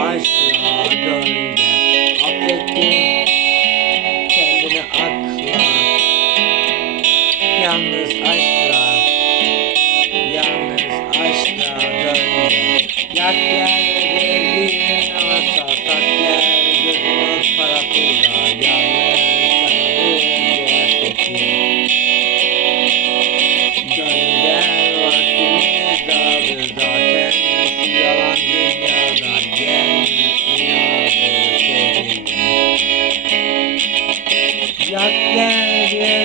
aşkla gel Affettim Kendini akla. Yalnız aşkla Yalnız aşkla gel Yak gel gözünü para pulda Yalnız Yak gel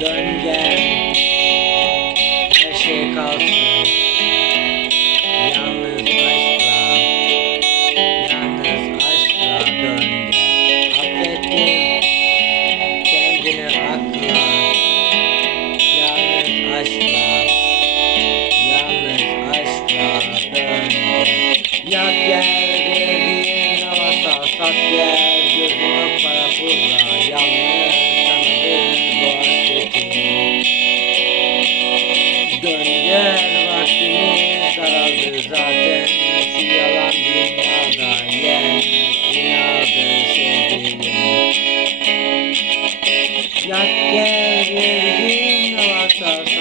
Dön gel Her şey kalsın. Yalnız aşkla Yalnız aşkla dön gel Affettim Kendini akla Yalnız aşkla Yalnız aşkla dön gel Yak gel dediğin havasa Sat gel of